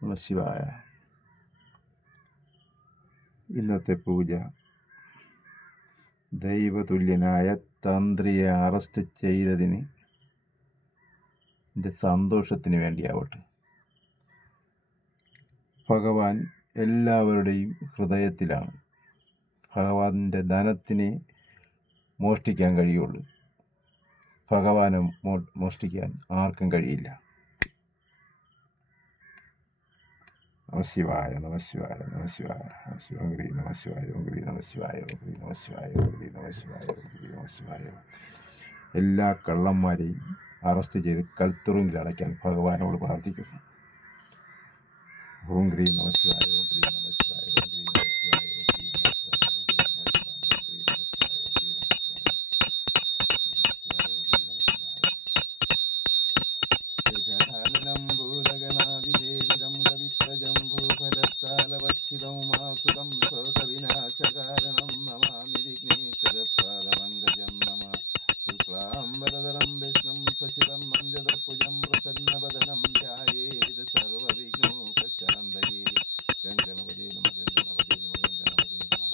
നമഃശിവായ. ഇന്നത്തെ പൂജ ദൈവതുല്യനായ തന്ത്രിയെ അറസ്റ്റ് ചെയ്തതിന് എൻ്റെ സന്തോഷത്തിന് വേണ്ടിയാവട്ടെ. ഭഗവാൻ എല്ലാവരുടെയും ഹൃദയത്തിലാണ്. ഭഗവാന്റെ ധനത്തിനെ മോഷ്ടിക്കാൻ കഴിയുള്ളൂ. ഭഗവാനെ മോഷ്ടിക്കാൻ ആർക്കും കഴിയില്ല. നമഃശിവായ നമഃശിവായ നമഃശിവായ നമഃശിവായ നമഃശിവായ നമഃശിവായ നമഃശിവായ നമഃശിവായ നമഃശിവായ. എല്ലാ കള്ളന്മാരെയും അറസ്റ്റ് ചെയ്ത് കൽത്തുറുങ്കിൽ അടയ്ക്കാൻ ഭഗവാനോട് പ്രാർത്ഥിക്കുന്നു. ഓം ക്രീം നമഃശിവായ ഓം ക്രീം നമഃശിവായ ഓം ക്രീം നമഃശിവായ ഓം ക്രീം നമഃശിവായ ഓം ക്രീം നമഃശിവായ ഓം ക്രീം നമഃശിവായ ഓം ക്രീം നമഃശിവായ. ഗജാനനം ഭൂതഗണാതിദേവിതം കവിത്രജം ഭൂഫലസാലവച്ഛിതം മാസുതം ശോകവിനാശകാരണം നമാമി വിഘ്നേശ്വരപാദപങ്കജം നമഃ. ശുക്ലാംബരധരം വിഷ്ണും ശശിവർണം ചതുർഭുജം പ്രസന്നവദനം ധ്യായേത് സർവവിഘ്നോപശാന്തയേ. ഗംഗണപതി നമഃ ഗംഗണപതി നമഃ ഗംഗണപതി നമഃ.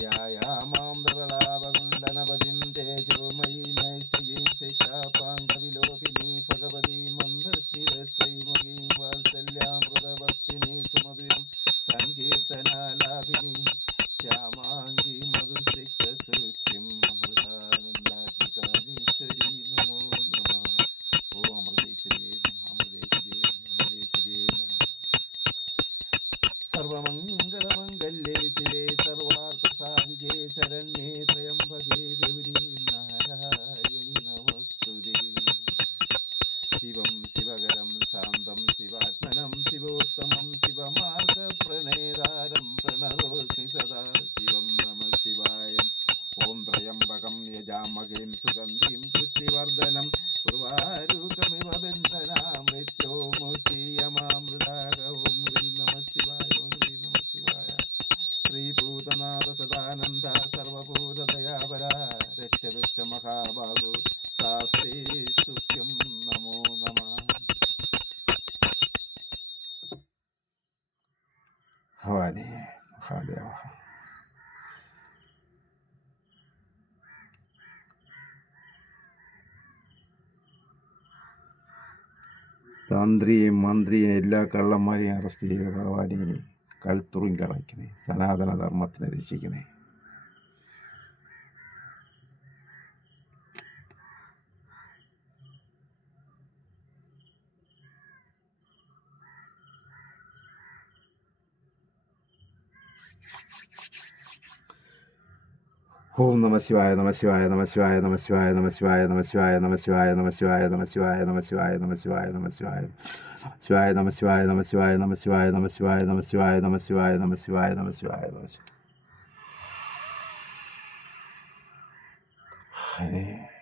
ധ്യായാമാം ധവളാവകുണ്ഡനപതിം തേജോമയീ നൈഷ്ഠികീം ശൈഖാപാങ്കവിലോപിനീ ഭഗവതി മന്ദസ്മിതശ്രീമുഖീം വാത്സല്യാമൃതവർത്തിനീ സുമധുരം സങ്കീർത്തനാലാഭിനീ ശ്യാമാംഗീ മധുസിക്തസൂക്ഷ്യം അമൃതാനന്ദാത്മികാമീശ്വരീ നമോ നമഃ. ഓം അമൃതേശ്വരിയേ നമഃ അമൃതേശ്വരിയേ അമൃതേശ്വരിയേ നമഃ. സർവമംഗളമംഗല്യേ ശിവേ സർവാർത്ഥസാധികേ ശരണ്യേ ത്രയംബകേ ഗൗരി നാരായണി നമസ്തുതേ. ശിവം ശിവകരം ശാന്തം ശിവാത്മനം ശിവോത്തമം ശിവമാർഗപ്രണേതാരം പ്രണതോസ്മി സദാ ശിവം നമഃ ശിവായം. ഓം ത്രയംബകം യജാമഹേം സുഗന്ധിം പുഷ്ടിവർദ്ധനം ഉർവാരുകമിവ ബന്ധനാം മൃത്യോമുക്തിയമാമൃതാക. ഓം ഹ്രീം നമഃ ശിവായ ഓം ഹ്രീം നമഃ ശിവായ. ശ്രീഭൂതനാഥ സദാനന്ദ സർവഭൂതദയാപര രക്ഷവിഷ്ട മഹാബാഹു ശാസ്ത്രേ സുഖ്യം നമോ നമഃ. ഭവാനി മഹാദേവ. തന്ത്രിയെയും മന്ത്രിയെയും എല്ലാ കള്ളന്മാരെയും അറസ്റ്റ് ചെയ്ത ഭഗവാനെ കൽത്തുറുങ്കിൽ അടയ്ക്കണേ. സനാതന ധർമ്മത്തിനെ രക്ഷിക്കണേ. ഓം നമഃശിവായ നമഃശിവായ നമഃശിവായ നമഃശിവായ നമഃശിവായ നമഃശിവായ നമഃശിവായ നമഃശിവായ നമഃശിവായ നമഃശിവായ നമഃശിവായ നമഃശിവായ ശിവായ നമഃശിവായ നമഃശിവായ നമഃശിവായ നമഃശിവായ നമഃശിവായ നമഃശിവായ നമഃശിവായ നമഃശിവായ നമഃശിവായ.